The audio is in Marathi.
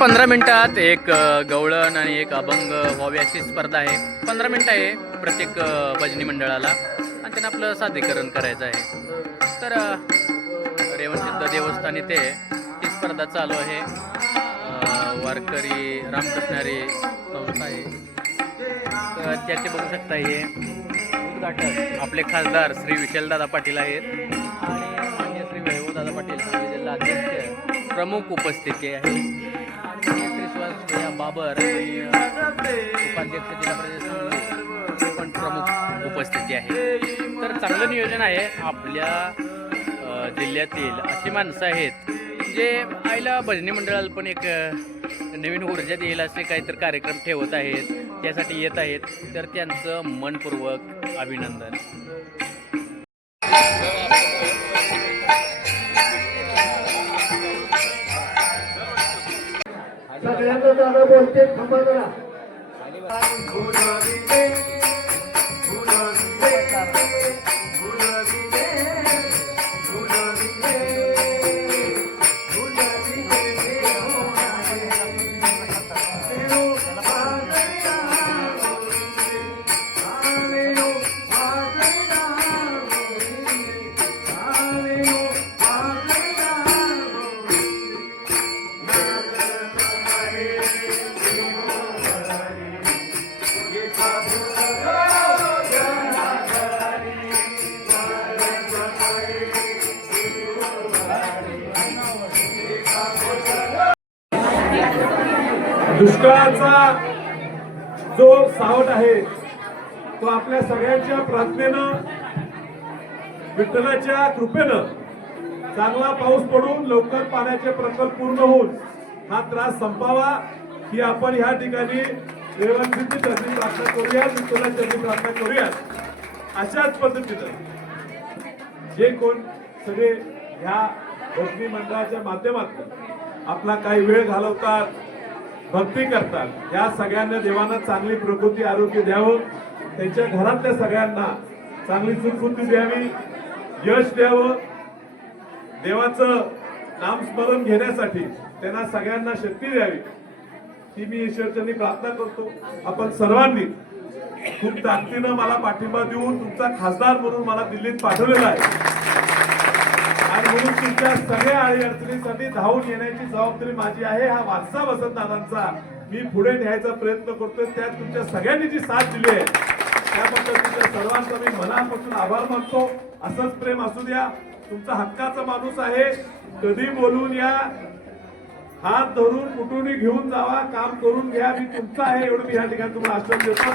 पंधरा मिनिटात एक गवळण आणि एक अभंग व्हावी अशी स्पर्धा आहे. पंधरा मिनिटं आहे प्रत्येक भजनी मंडळाला. आणि त्यांना आपलं सादरीकरण करायचं आहे. तर रेवणसिद्ध देवस्थान इथे ही स्पर्धा चालू आहे. वारकरी रामकृष्णारी संस्था आहे. तर त्याचे बघू शकता हे उद्घाटक आपले खासदार श्री विशालदादा पाटील आहेत. आणि मान्य श्री वैभवदादा पाटील सांगली जिल्हा अध्यक्ष प्रमुख उपस्थिती आहे. बाबर आणि उपाध्यक्ष जिल्हा परिषद पण प्रमुख उपस्थिती आहे. तर चांगलं नियोजन आहे आपल्या जिल्ह्यातील अशी माणसं आहेत जे आईला भजनी मंडळाला पण एक नवीन ऊर्जा देईल असे काहीतरी कार्यक्रम ठेवत आहेत. त्यासाठी येत आहेत. तर त्यांचं मनपूर्वक अभिनंदन. सगळ्यांना दादा बोलते थांबा जरा. दुष्काळाचा जो सावट आहे तो आपल्या सगळ्यांच्या प्रार्थनेनं विठ्ठलाच्या कृपेनं चांगला पाऊस पडून लवकर पाण्याचे प्रकल्प पूर्ण होऊन हा त्रास संपावा ही आपण ह्या ठिकाणी देवांची चरणी प्रार्थना करूया विठ्ठलाच्या चरणी प्रार्थना करूया अशाच पद्धतीनं जे कोण सगळे ह्या भक्ती मंडळाच्या माध्यमातून आपला काही वेळ घालवतात भक्ती करतात या सगळ्यांना देवांना चांगली प्रकृती आरोग्य द्यावं त्यांच्या घरातल्या सगळ्यांना चांगली सुखबुद्धी द्यावी यश द्यावं. देवाचं नामस्मरण घेण्यासाठी त्यांना सगळ्यांना शक्ती द्यावी. की मी ईश्वरचरणी प्रार्थना करतो. आपण सर्वांनी खूप ताकदीनं मला पाठिंबा देऊन तुमचा खासदार म्हणून मला दिल्लीत पाठवलेला आहे. आणि म्हणून तुमच्या सगळ्या आळी अडचणीसाठी धावून येण्याची जबाबदारी माझी आहे. हा वारसा वसंतदादांचा मी पुढे न्यायचा प्रयत्न करतोय. त्यात तुमच्या सगळ्यांनी जी साथ दिली आहे त्याबद्दल तुमच्या सर्वांचा मी मनापासून आभार मानतो. असंच प्रेम असू द्या. तुमचा हक्काचा माणूस आहे. कधी बोलून या. हात धरून कुठून घेऊन जावा काम करून घ्या मी तुमचा आहे एवढं मी या ठिकाणी तुम्हाला आश्वासन देतो.